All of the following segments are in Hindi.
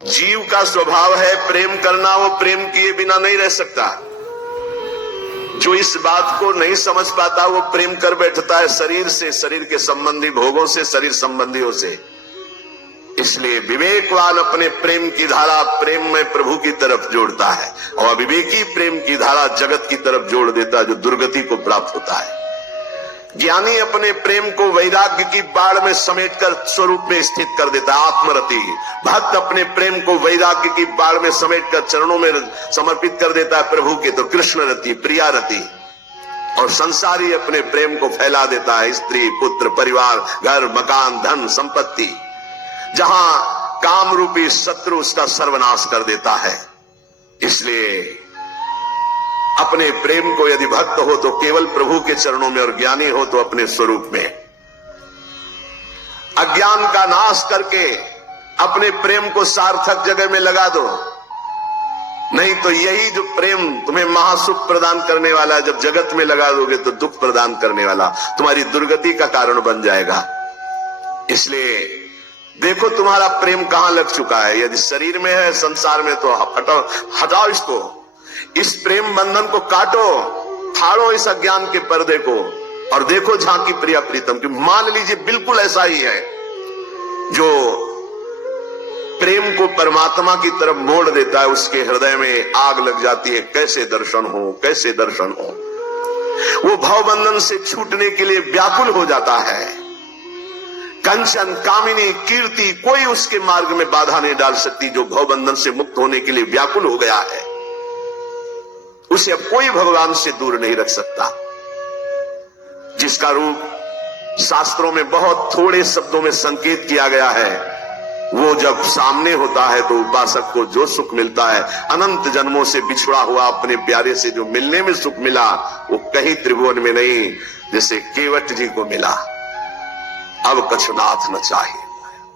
जीव का स्वभाव है प्रेम करना, वो प्रेम किए बिना नहीं रह सकता। जो इस बात को नहीं समझ पाता वो प्रेम कर बैठता है शरीर से, शरीर के संबंधी भोगों से, शरीर संबंधियों से। इसलिए विवेकवान अपने प्रेम की धारा प्रेम में प्रभु की तरफ जोड़ता है, और अविवेकी प्रेम की धारा जगत की तरफ जोड़ देता है, जो दुर्गति को प्राप्त होता है। ज्ञानी अपने प्रेम को वैराग्य की बाढ़ में समेटकर स्वरूप में स्थित कर देता है, आत्मरति। भक्त अपने प्रेम को वैराग्य की बाढ़ में समेटकर चरणों में समर्पित कर देता है प्रभु के, तो कृष्ण रति, प्रिया रति। और संसारी अपने प्रेम को फैला देता है स्त्री, पुत्र, परिवार, घर, मकान, धन, संपत्ति, जहां काम रूपी शत्रु उसका सर्वनाश कर देता है। इसलिए अपने प्रेम को यदि भक्त हो तो केवल प्रभु के चरणों में, और ज्ञानी हो तो अपने स्वरूप में। अज्ञान का नाश करके अपने प्रेम को सार्थक जगह में लगा दो, नहीं तो यही जो प्रेम तुम्हें महासुख प्रदान करने वाला है, जब जगत में लगा दोगे तो दुख प्रदान करने वाला, तुम्हारी दुर्गति का कारण बन जाएगा। इसलिए देखो तुम्हारा प्रेम कहां लग चुका है। यदि शरीर में है, संसार में, तो हटाओ इसको, इस प्रेम बंधन को काटो, फाड़ो इस अज्ञान के पर्दे को, और देखो झांकी प्रिया प्रीतम की। मान लीजिए बिल्कुल ऐसा ही है, जो प्रेम को परमात्मा की तरफ मोड़ देता है, उसके हृदय में आग लग जाती है। कैसे दर्शन हो, कैसे दर्शन हो। वो भवबंधन से छूटने के लिए व्याकुल हो जाता है। कंचन, कामिनी, कीर्ति, कोई उसके मार्ग में बाधा नहीं डाल सकती। जो भवबंधन से मुक्त होने के लिए व्याकुल हो गया है, उसे अब कोई भगवान से दूर नहीं रख सकता। जिसका रूप शास्त्रों में बहुत थोड़े शब्दों में संकेत किया गया है, वो जब सामने होता है तो उपासक को जो सुख मिलता है, अनंत जन्मों से बिछड़ा हुआ अपने प्यारे से जो मिलने में सुख मिला, वो कहीं त्रिभुवन में नहीं, जैसे केवट जी को मिला। अब कछुनाथ न चाहिए,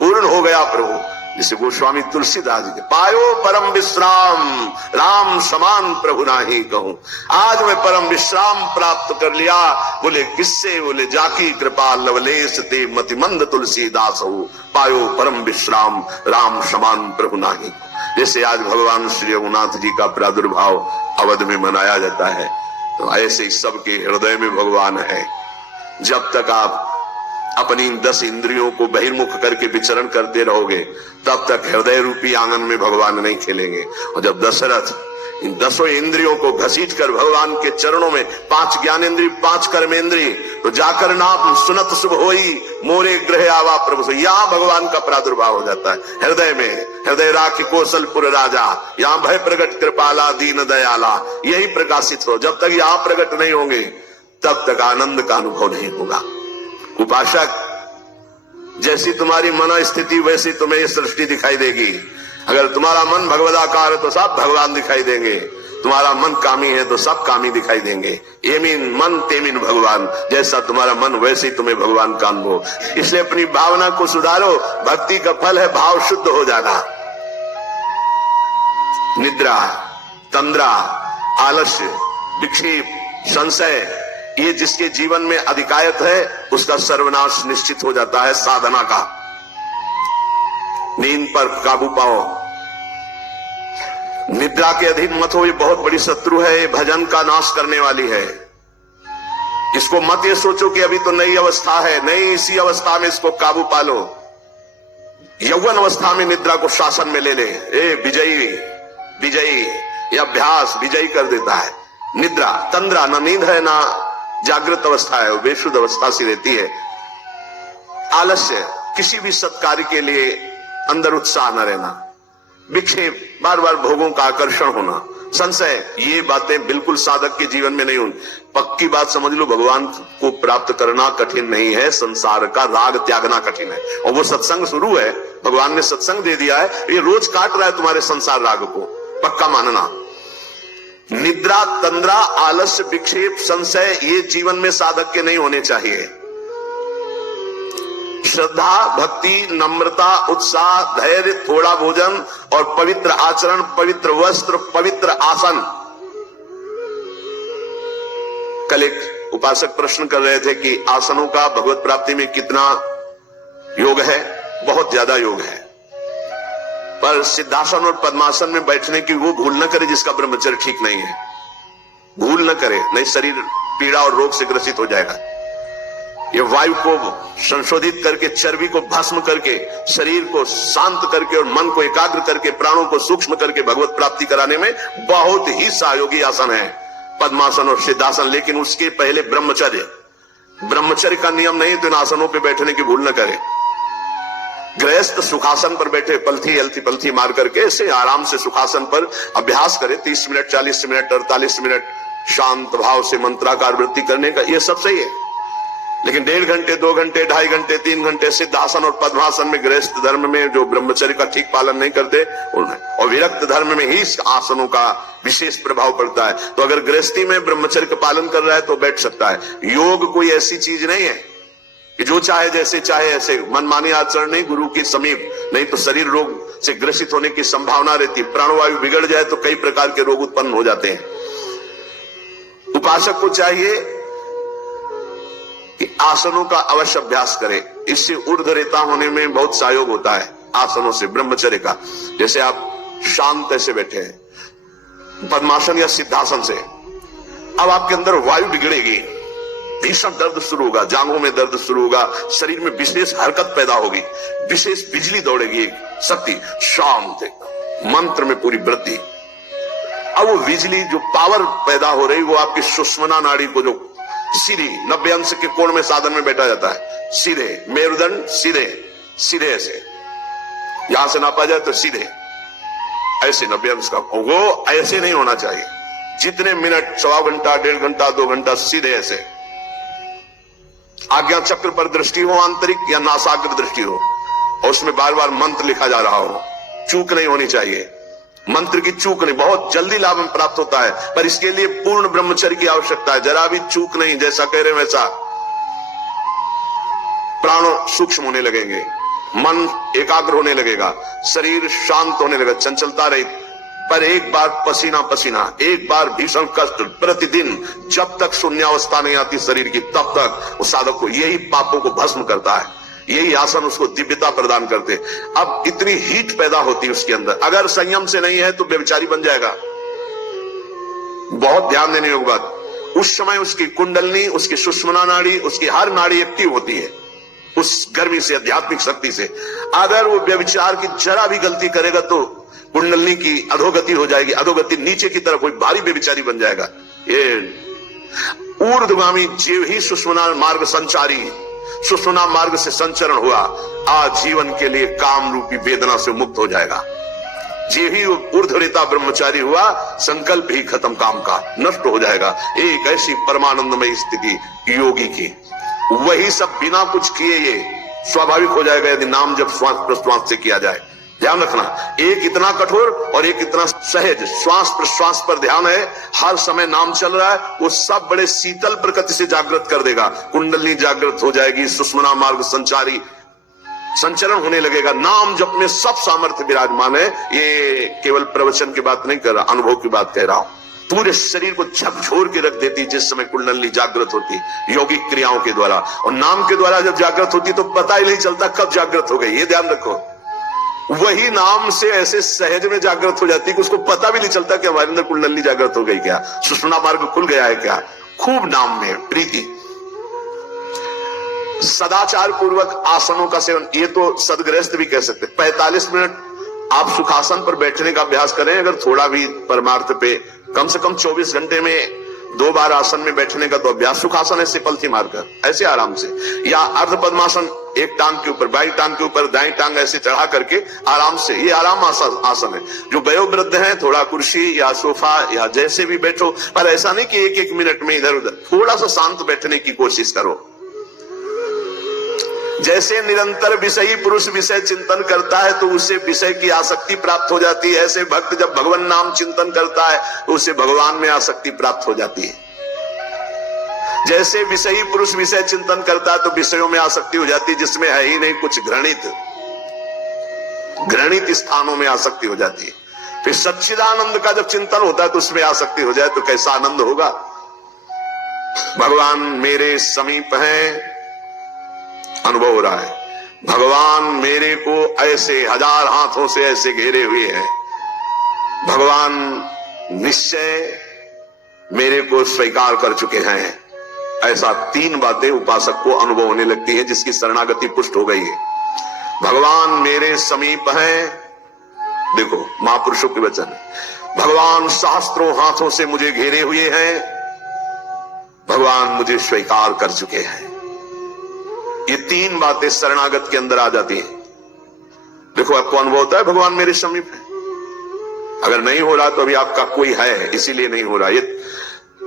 पूर्ण हो गया प्रभु। जिसे गोस्वामी तुलसीदास जी के पायो परम विश्राम, राम समान प्रभु नाही कहूं। आज मैं परम विश्राम प्राप्त कर लिया। बोले किससे? बोले जाकी कृपा लवलेश ते मतिमंद तुलसीदास हो। पायो परम विश्राम, राम समान प्रभु नाही। जैसे आज भगवान श्री रघुनाथ जी का प्रादुर्भाव अवध में मनाया जाता है, तो ऐसे ही सबके हृदय में भगवान है। जब तक आप अपनी 10 इंद्रियों को बहिर्मुख करके विचरण करते रहोगे, तब तक हृदय रूपी आंगन में भगवान नहीं खेलेंगे। और जब दशरथ इन 10 इंद्रियों को घसीट कर भगवान के चरणों में, 5 ज्ञानेन्द्रिय, 5 कर्मेंद्रिय, तो जाकर नाम सुनत शुभ होई, मोरे ग्रह आवा प्रभु से, यहां भगवान का प्रादुर्भाव हो जाता है हृदय में। हृदय राखी कौशलपुर राजा, यहां भय प्रगट कृपाला दीन दयाला, यही प्रकाशित हो। जब तक यहां प्रकट नहीं होंगे, तब तक आनंद का अनुभव नहीं होगा। उपासक, जैसी तुम्हारी मनोस्थिति वैसी तुम्हें ये सृष्टि दिखाई देगी। अगर तुम्हारा मन भगवदाकार है तो सब भगवान दिखाई देंगे, तुम्हारा मन कामी है तो सब कामी दिखाई देंगे। एमिन मन तेमिन भगवान, जैसा तुम्हारा मन वैसे ही तुम्हें भगवान का अनुभव। इसलिए अपनी भावना को सुधारो। भक्ति का फल है भाव शुद्ध हो जाना। निद्रा, तंद्रा, आलस्य, विक्षेप, संशय, ये जिसके जीवन में अधिकायत है, उसका सर्वनाश निश्चित हो जाता है साधना का। नींद पर काबू पाओ, निद्रा के अधीन मत हो। ये बहुत बड़ी शत्रु है, ये भजन का नाश करने वाली है। इसको मत ये सोचो कि अभी तो नई अवस्था है, नहीं, इसी अवस्था में इसको काबू पालो। यौवन अवस्था में निद्रा को शासन में ले ले। ए विजयी, विजयी, ये अभ्यास विजयी कर देता है। निद्रा, तंद्रा, ना नींद है ना जागृत अवस्था है, वो बेशुद्ध अवस्था सी रहती है। आलस्य, किसी भी सत्कार्य के लिए अंदर उत्साह न रहना। विक्षेप, बार बार भोगों का आकर्षण होना। संशय, ये बातें बिल्कुल साधक के जीवन में नहीं होनी। पक्की बात समझ लो, भगवान को प्राप्त करना कठिन नहीं है, संसार का राग त्यागना कठिन है। और वो सत्संग शुरू है, भगवान ने सत्संग दे दिया है, ये रोज काट रहा है तुम्हारे संसार राग को, पक्का मानना। निद्रा, तंद्रा, आलस्य, विक्षेप, संशय, ये जीवन में साधक के नहीं होने चाहिए। श्रद्धा, भक्ति, नम्रता, उत्साह, धैर्य, थोड़ा भोजन और पवित्र आचरण, पवित्र वस्त्र, पवित्र आसन। कल एक उपासक प्रश्न कर रहे थे कि आसनों का भगवत प्राप्ति में कितना योग है। बहुत ज्यादा योग है। पर सिद्धासन और पद्मासन में बैठने की वो भूल न करे जिसका ब्रह्मचर्य ठीक नहीं है। भूल न करे, नहीं शरीर पीड़ा और रोग से ग्रसित हो जाएगा। ये वायु को संशोधित करके, चर्बी को भस्म करके, शरीर को शांत करके और मन को एकाग्र करके, प्राणों को सूक्ष्म करके भगवत प्राप्ति कराने में बहुत ही सहयोगी आसन है पद्मासन और सिद्धासन। लेकिन उसके पहले ब्रह्मचर्य, ब्रह्मचर्य का नियम नहीं तो इन आसनों पर बैठने की भूल न करें। गृहस्थ सुखासन पर बैठे पलथी अलथी पलथी मार करके ऐसे आराम से सुखासन पर अभ्यास करे 30 मिनट, 40 मिनट, 48 मिनट शांत भाव से मंत्राकार वृत्ति करने का, ये सब सही है। लेकिन 1.5 घंटे, 2 घंटे, 2.5 घंटे, 3 घंटे सिद्धासन और पद्मासन में गृहस्थ धर्म में जो ब्रह्मचर्य का ठीक पालन नहीं करते उन्हें, और विरक्त धर्म में ही इस आसनों का विशेष प्रभाव पड़ता है। तो अगर गृहस्थी में ब्रह्मचर्य का पालन कर रहा है तो बैठ सकता है। योग कोई ऐसी चीज नहीं है कि जो चाहे जैसे चाहे ऐसे मनमानी आचरण नहीं, गुरु के समीप, नहीं तो शरीर रोग से ग्रसित होने की संभावना रहती है। प्राणवायु बिगड़ जाए तो कई प्रकार के रोग उत्पन्न हो जाते हैं। उपासक को चाहिए कि आसनों का अवश्य अभ्यास करे, इससे ऊर्ध्वरेता होने में बहुत सहयोग होता है आसनों से, ब्रह्मचर्य का। जैसे आप शांत ऐसे बैठे हैं पद्मासन या सिद्धासन से, अब आपके अंदर वायु बिगड़ेगी, भीषण दर्द शुरू होगा, जांघों में दर्द शुरू होगा, शरीर में विशेष हरकत पैदा होगी, विशेष बिजली दौड़ेगी, एक शक्ति, शांत, मंत्र में पूरी वृद्धि। अब वो बिजली जो पावर पैदा हो रही वो आपकी सुषुम्ना नाड़ी को, जो सीधे 90 अंश के कोण में साधन में बैठा जाता है, सीधे मेरुदंड, सीधे सीधे ऐसे, यहां से नापा जाए तो सीधे ऐसे 90 अंश का, वो ऐसे नहीं होना चाहिए। जितने मिनट, 1.25 घंटा, 1.5 घंटा, 2 घंटा सीधे ऐसे। आज्ञा चक्र पर दृष्टि हो आंतरिक या नासाग्र दृष्टि हो, और उसमें बार बार मंत्र लिखा जा रहा हो, चूक नहीं होनी चाहिए। मंत्र की चूक नहीं, बहुत जल्दी लाभ में प्राप्त होता है, पर इसके लिए पूर्ण ब्रह्मचर्य की आवश्यकता है। जरा भी चूक नहीं, जैसा कह रहे वैसा प्राण सूक्ष्म होने लगेंगे, मन एकाग्र होने लगेगा, शरीर शांत होने लगेगा, चंचलता रहित। पर एक बार पसीना पसीना, एक बार भीषण कष्ट प्रतिदिन, जब तक शून्यावस्था नहीं आती शरीर की, तब तक उस साधक को यही पापों को भस्म करता है। यही आसन उसको दिव्यता प्रदान करते। अब इतनी हीट पैदा होती है उसके अंदर, अगर संयम से नहीं है तो व्यभिचारी बन जाएगा। बहुत ध्यान देने योग्य बात, उस समय उसकी कुंडलनी, उसकी सुषुम्ना नाड़ी, उसकी हर नाड़ी एक्टिव होती है उस गर्मी से, आध्यात्मिक शक्ति से। अगर वो व्यभिचार की जरा भी गलती करेगा तो कुंडलनी की अधोगति हो जाएगी, अधोगति नीचे की तरफ, कोई भारी व्यभिचारी बन जाएगा। ये ऊर्ध्वगामी जीव ही सुषुम्ना मार्ग संचारी, सुषुम्ना मार्ग से संचरण हुआ, आज जीवन के लिए काम रूपी वेदना से मुक्त हो जाएगा। जीव ही ऊर्ध्वरेता ब्रह्मचारी हुआ, संकल्प ही खत्म काम का, नष्ट हो जाएगा। एक ऐसी परमानंदमय स्थिति योगी की, वही सब बिना कुछ किए ये स्वाभाविक हो जाएगा यदि नाम जब श्वास प्रश्वास से किया जाए। ध्यान रखना, एक इतना कठोर और एक इतना सहज, श्वास प्रश्वास पर ध्यान है, हर समय नाम चल रहा है, वो सब बड़े शीतल प्रकृति से जागृत कर देगा। कुंडली जागृत हो जाएगी, सुषुम्ना मार्ग संचारी संचरण होने लगेगा। नाम जप में सब सामर्थ्य विराजमान है। ये केवल प्रवचन की बात नहीं कर रहा, अनुभव की बात कह रहा हूं। पूरे शरीर को झकझोर के रख देती जिस समय कुंडली जागृत होती योगिक क्रियाओं के द्वारा, और नाम के द्वारा जब जागृत होती तो पता ही नहीं चलता कब जागृत हो गई। ये ध्यान रखो, वही नाम से ऐसे सहज में जागृत हो जाती है कि उसको पता भी नहीं चलता कि हमारे अंदर कुंडली जागृत हो गई क्या, सुषुम्ना मार्ग खुल गया है क्या। खूब नाम में प्रीति, सदाचार पूर्वक आसनों का सेवन, ये तो सदगृहस्थ भी कह सकते। 45 मिनट आप सुखासन पर बैठने का अभ्यास करें, अगर थोड़ा भी परमार्थ पे, कम से कम 24 घंटे में 2 बार आसन में बैठने का तो अभ्यास। सुखासन ऐसे पलथी मारकर ऐसे आराम से, या अर्ध पद्मासन, एक टांग के ऊपर, बाई टांग के ऊपर दाई टांग ऐसे चढ़ा करके आराम से, ये आराम आसन है। जो वयोवृद्ध है थोड़ा कुर्सी या सोफा या जैसे भी बैठो, पर ऐसा नहीं कि 1-1 मिनट में इधर उधर, थोड़ा सा शांत बैठने की कोशिश करो। जैसे निरंतर विषयी पुरुष विषय चिंतन करता है तो उसे विषय की आसक्ति प्राप्त हो जाती है, ऐसे भक्त जब भगवान नाम चिंतन करता है तो उसे भगवान में आसक्ति प्राप्त हो जाती है। जैसे विषयी पुरुष विषय चिंतन करता है तो विषयों में आसक्ति हो जाती है, जिसमें है ही नहीं कुछ, घृणित स्थानों में आसक्ति हो जाती है। फिर सच्चिदानंद का जब चिंतन होता है तो उसमें आसक्ति हो जाए तो कैसा आनंद होगा। भगवान मेरे समीप हैं, अनुभव हो रहा है। भगवान मेरे को ऐसे हजार हाथों से ऐसे घेरे हुए हैं, भगवान निश्चय मेरे को स्वीकार कर चुके हैं। ऐसा 3 बातें उपासक को अनुभव होने लगती है, जिसकी शरणागति पुष्ट हो गई है। भगवान मेरे समीप हैं, देखो महापुरुषों के वचन, भगवान सहस्त्रों हाथों से मुझे घेरे हुए हैं, भगवान मुझे स्वीकार कर चुके हैं। ये 3 बातें शरणागत के अंदर आ जाती हैं। देखो आपको अनुभव होता है भगवान मेरे समीप है। अगर नहीं हो रहा तो अभी आपका कोई है, इसीलिए नहीं हो रहा। ये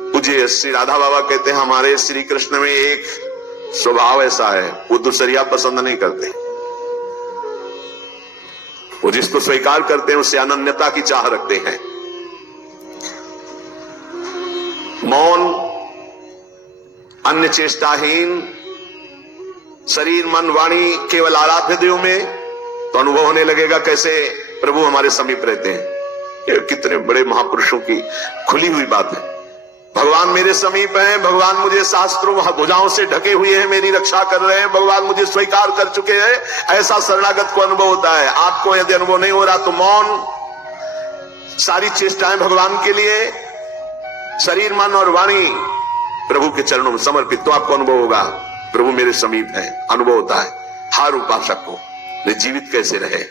मुझे श्री राधा बाबा कहते हैं हमारे श्री कृष्ण में एक स्वभाव ऐसा है, वो दूसरिया पसंद नहीं करते। वो जिसको स्वीकार करते हैं उससे अनन्यता की चाह रखते हैं। मौन, अन्य चेष्टाहीन, शरीर मन वाणी केवल आराध्य देव में तो अनुभव होने लगेगा कैसे प्रभु हमारे समीप रहते हैं। ये कितने बड़े महापुरुषों की खुली हुई बात है। भगवान मेरे समीप हैं, भगवान मुझे शास्त्रों भुजाओं से ढके हुए हैं, मेरी रक्षा कर रहे हैं, भगवान मुझे स्वीकार कर चुके हैं। ऐसा शरणागत को अनुभव होता है। आपको यदि अनुभव नहीं हो रहा तो मौन, सारी चेष्टाएं भगवान के लिए, शरीर मन और वाणी प्रभु के चरणों में समर्पित, तो आपको अनुभव होगा प्रभु मेरे समीप है। अनुभव होता है हर उपासक को। वे जीवित कैसे रहे,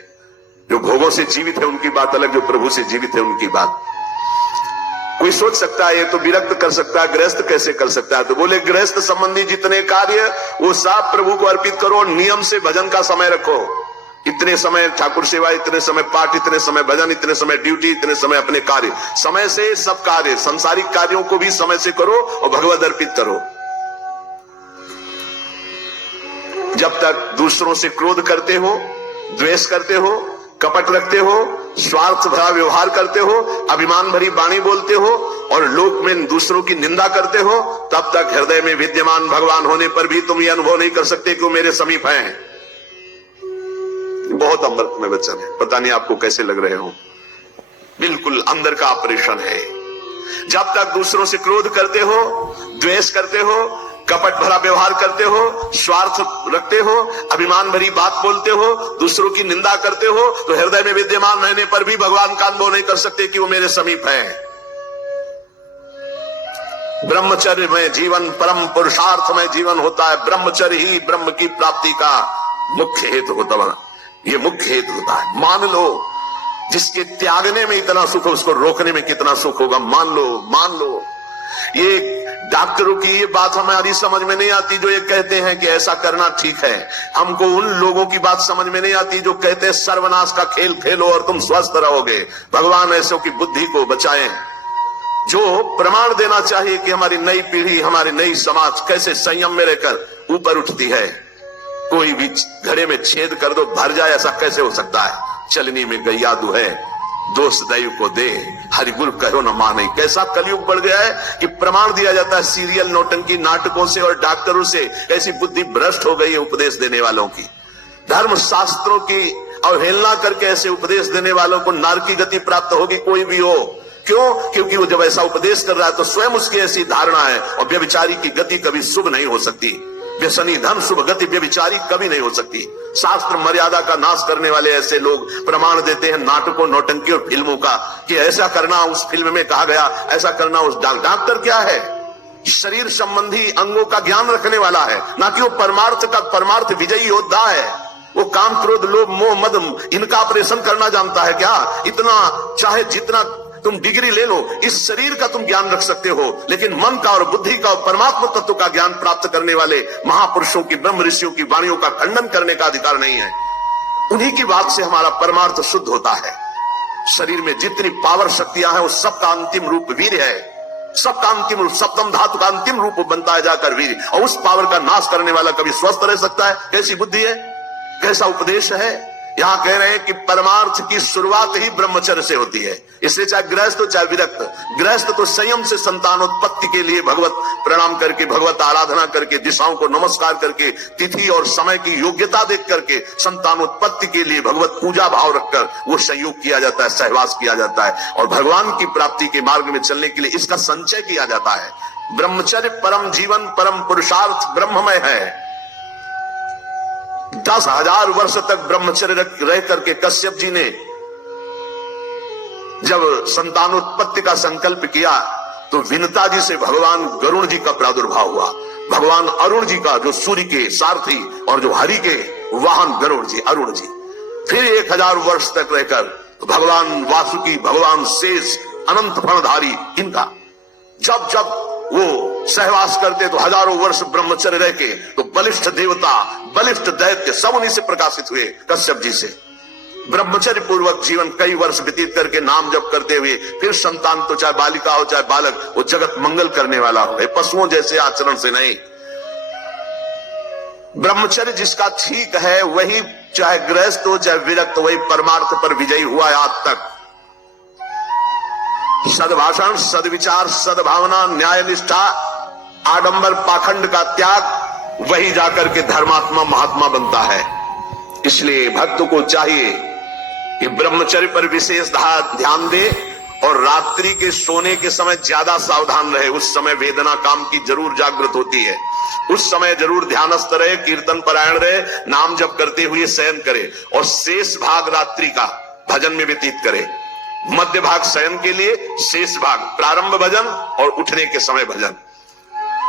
जो भोगों से जीवित है उनकी बात अलग, जो प्रभु से जीवित है उनकी बात। कोई सोच सकता है ये तो विरक्त कर सकता है, गृहस्थ कैसे कर सकता है? तो बोले गृहस्थ संबंधी जितने कार्य वो सब प्रभु को अर्पित करो, नियम से भजन का समय रखो। इतने समय ठाकुर सेवा, इतने समय पाठ, इतने समय भजन, इतने समय ड्यूटी, इतने समय अपने कार्य, समय से सब कार्य, सांसारिक कार्यों को भी समय से करो और भगवत अर्पित करो। जब तक दूसरों से क्रोध करते हो, द्वेष करते हो, कपट रखते हो, स्वार्थ भरा व्यवहार करते हो, अभिमान भरी वाणी बोलते हो और लोक में दूसरों की निंदा करते हो, तब तक हृदय में विद्यमान भगवान होने पर भी तुम ये अनुभव नहीं कर सकते कि वो मेरे समीप हैं। बहुत अमृत में वचन है, पता नहीं आपको कैसे लग रहे हो, बिल्कुल अंदर का ऑपरेशन है। जब तक दूसरों से क्रोध करते हो, द्वेष करते हो, कपट भरा व्यवहार करते हो, स्वार्थ रखते हो, अभिमान भरी बात बोलते हो, दूसरों की निंदा करते हो, तो हृदय में विद्यमान रहने पर भी भगवान का अनुभव नहीं कर सकते कि वो मेरे समीप है। ब्रह्मचर्य में जीवन, परम पुरुषार्थ में जीवन होता है। ब्रह्मचर्य ही ब्रह्म की प्राप्ति का मुख्य हेतु होता है। ये मुख्य हेतु होता है। मान लो जिसके त्यागने में इतना सुख है, उसको रोकने में कितना सुख होगा। मान लो। ये डॉक्टरों की ये बात हमारी समझ में नहीं आती जो ये कहते हैं कि ऐसा करना ठीक है। हमको उन लोगों की बात समझ में नहीं आती जो कहते हैं सर्वनाश का खेल खेलो और तुम स्वस्थ रहोगे। भगवान ऐसों की बुद्धि को बचाएं जो प्रमाण देना चाहिए कि हमारी नई पीढ़ी, हमारी नई समाज कैसे संयम में रहकर ऊपर उठती है। कोई भी घड़े में छेद कर दो भर जाए, ऐसा कैसे हो सकता है? चलनी में गैया दुहे, दोष दैव को दे, हरिगुरु कहो न माने। कैसा कलयुग बढ़ गया है कि प्रमाण दिया जाता है सीरियल नौटंकी नाटकों से और डॉक्टरों से। कैसी बुद्धि भ्रष्ट हो गई है उपदेश देने वालों की। धर्म शास्त्रों की अवहेलना करके ऐसे उपदेश देने वालों को नरक की गति प्राप्त होगी, कोई भी हो। क्यों? क्योंकि वो जब ऐसा उपदेश कर रहा है तो स्वयं उसकी ऐसी धारणा है। और व्यभिचारी की गति कभी शुभ नहीं हो सकती। व्यसनी धन शुभ गति व्यभिचारी कभी नहीं हो सकती। शास्त्र मर्यादा का नाश करने वाले ऐसे लोग प्रमाण देते हैं नाटकों, नौटंकी और फिल्मों का कि ऐसा करना उस फिल्म में कहा गया, ऐसा करना उस। डॉक्टर क्या है? शरीर संबंधी अंगों का ज्ञान रखने वाला है, ना कि वो परमार्थ विजयी योद्धा है। वो काम, क्रोध, लोभ, मोह, मद इनका ऑपरेशन करना जानता है क्या? इतना चाहे जितना तुम डिग्री ले लो, इस शरीर का तुम ज्ञान रख सकते हो, लेकिन मन का और बुद्धि का और परमात्मा तत्व का ज्ञान प्राप्त करने वाले महापुरुषों की, ब्रह्म ऋषियों की वाणियों का खंडन करने का अधिकार नहीं है। उन्हीं की बात से हमारा परमार्थ शुद्ध होता है। शरीर में जितनी पावर शक्तियां हैं, वो सबका अंतिम रूप वीर है। सबका अंतिम रूप, सप्तम धातु का अंतिम रूप बनता है जाकर वीर। और उस पावर का नाश करने वाला कभी स्वस्थ रह सकता है? कैसी बुद्धि है, कैसा उपदेश है? यहां कह रहे हैं कि परमार्थ की शुरुआत ही ब्रह्मचर्य से होती है। इसलिए चाहे गृहस्थ हो चाहे विरक्त, गृहस्थ तो संयम से संतानोत्पत्ति के लिए भगवत प्रणाम करके, भगवत आराधना करके, दिशाओं को नमस्कार करके, तिथि और समय की योग्यता देख करके संतानोत्पत्ति के लिए भगवत पूजा भाव रखकर वो संयोग किया जाता है, सहवास किया जाता है और भगवान की प्राप्ति के मार्ग में चलने के लिए इसका संचय किया जाता है। ब्रह्मचर्य परम जीवन, परम पुरुषार्थ ब्रह्ममय है। 10,000 वर्ष तक ब्रह्मचर्य रह करके कश्यप जी ने जब संतानोत्पत्ति का संकल्प किया तो विनता जी से भगवान गरुण जी का प्रादुर्भाव हुआ। भगवान अरुण जी का, जो सूर्य के सारथी और जो हरि के वाहन गरुण जी, अरुण जी। फिर 1000 वर्ष तक रहकर भगवान वासुकी, भगवान शेष, अनंत फणधारी, इनका जब जब वो सहवास करते तो हजारों वर्ष ब्रह्मचर्य रह के तो बलिष्ठ देवता, बलिष्ठ दैत्य सब उन्हीं से प्रकाशित हुए, कश्यप जी से। ब्रह्मचर्य पूर्वक जीवन कई वर्ष व्यतीत करके नाम जप करते हुए फिर संतान, तो चाहे बालिका हो चाहे बालक, वो जगत मंगल करने वाला हो, पशुओं जैसे आचरण से नहीं। ब्रह्मचर्य जिसका ठीक है वही, चाहे गृहस्थ हो चाहे विरक्त, वही परमार्थ पर विजयी हुआ है आज तक। सद्भाषण, सद्विचार, सद्भावना, न्याय निष्ठा, आडंबर पाखंड का त्याग, वही जाकर के धर्मात्मा महात्मा बनता है। इसलिए भक्त को चाहिए कि ब्रह्मचर्य पर विशेष ध्यान दे और रात्रि के सोने के समय ज्यादा सावधान रहे। उस समय वेदना काम की जरूर जागृत होती है, उस समय जरूर ध्यानस्थ रहे, कीर्तन परायण रहे, नाम जप करते हुए शयन करे और शेष भाग रात्रि का भजन में व्यतीत करे। मध्य भाग शयन के लिए, शेष भाग प्रारंभ भजन और उठने के समय भजन।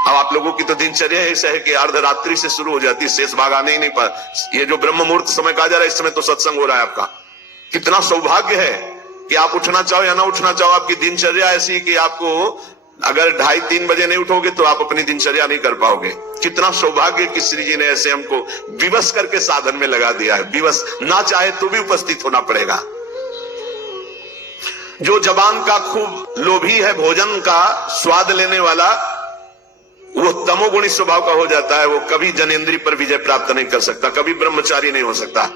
अब आप लोगों की तो दिनचर्या ऐसा है कि अर्धरात्रि से शुरू हो जाती है, शेष भाग आने ही नहीं पर। ये जो ब्रह्म मुहूर्त समय कहा जा रहा है, इस समय तो सत्संग हो रहा है आपका। कितना सौभाग्य है कि आप उठना चाहो या ना उठना चाहो, आपकी दिनचर्या ऐसी कि आपको अगर 2:30-3 बजे नहीं उठोगे तो आप अपनी दिनचर्या नहीं कर पाओगे। कितना सौभाग्य कि श्री जी ने ऐसे हमको विवश करके साधन में लगा दिया है। विवश ना चाहे तो भी उपस्थित होना पड़ेगा। जो जबान का खूब लोभी है, भोजन का स्वाद लेने वाला, वो तमोगुणी स्वभाव का हो जाता है। वो कभी जनेंद्रिय पर विजय प्राप्त नहीं कर सकता, कभी ब्रह्मचारी नहीं हो सकता।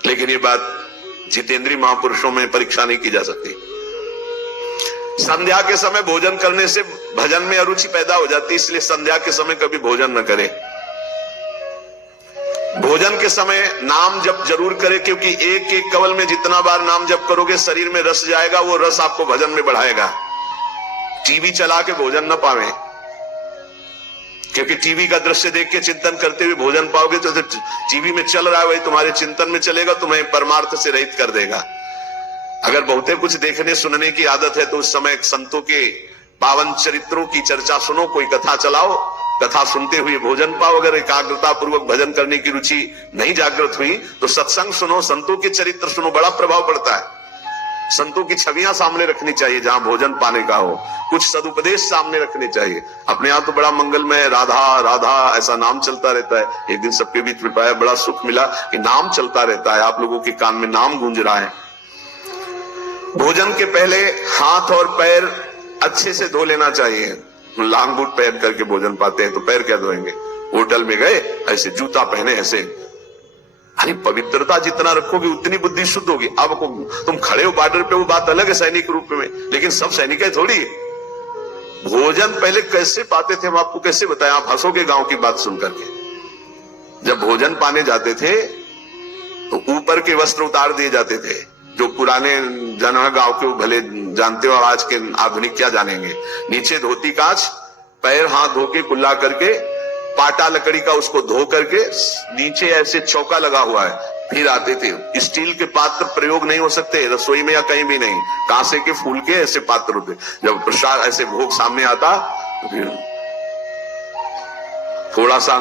लेकिन ये बात जितेंद्रीय महापुरुषों में परीक्षा नहीं की जा सकती। संध्या के समय भोजन करने से भजन में अरुचि पैदा हो जाती है, इसलिए संध्या के समय कभी भोजन न करें। भोजन के समय नाम जप जरूर करें, क्योंकि एक एक कवल में जितना बार नाम जप करोगे शरीर में रस जाएगा, वो रस आपको भजन में बढ़ाएगा। टीवी चला के भोजन न पावे, क्योंकि टीवी का दृश्य देख के चिंतन करते हुए भोजन पाओगे तो टीवी में चल रहा है वही तुम्हारे चिंतन में चलेगा, तुम्हें परमार्थ से रहित कर देगा। अगर बहुते कुछ देखने सुनने की आदत है तो उस समय संतों के पावन चरित्रों की चर्चा सुनो, कोई कथा चलाओ, कथा सुनते हुए भोजन पाओ। अगर एकाग्रता पूर्वक भजन करने की रुचि नहीं जागृत हुई तो सत्संग सुनो, संतों के चरित्र सुनो, बड़ा प्रभाव पड़ता है। संतों की छवियां सामने रखनी चाहिए जहां भोजन पाने का हो, कुछ सदुपदेश सामने रखने चाहिए। अपने यहां तो बड़ा मंगलमय राधा राधा ऐसा नाम चलता रहता है। एक दिन सबके बीच में पाया, बड़ा सुख मिला कि नाम चलता रहता है, आप लोगों के कान में नाम गूंज रहा है। भोजन के पहले हाथ और पैर अच्छे से धो लेना चाहिए। लांग बूट पहन करके भोजन पाते हैं तो पैर क्या धोएंगे। होटल में गए ऐसे जूता पहने ऐसे, अरे पवित्रता जितना रखोगे उतनी बुद्धि शुद्ध होगी। अब तुम खड़े हो बॉर्डर पे, वो बात अलग है सैनिक रूप में, लेकिन सब सैनिक है थोड़ी। भोजन पहले कैसे पाते थे हम आपको कैसे बताएं, आप हंसोगे गांव की बात सुन करके। जब भोजन पाने जाते थे तो ऊपर के वस्त्र उतार दिए जाते थे। जो पुराने जन गांव के भले जानते हो, आज के आधुनिक क्या जानेंगे। नीचे धोती कांच, पैर हाथ धो के कुल्ला करके, पाटा लकड़ी का उसको धो करके, नीचे ऐसे चौका लगा हुआ है, फिर आते थे। स्टील के पात्र प्रयोग नहीं हो सकते रसोई में या कहीं भी नहीं, कांसे के फूल के ऐसे पात्र होते। जब प्रसाद ऐसे भोग सामने आता तो फिर थोड़ा सा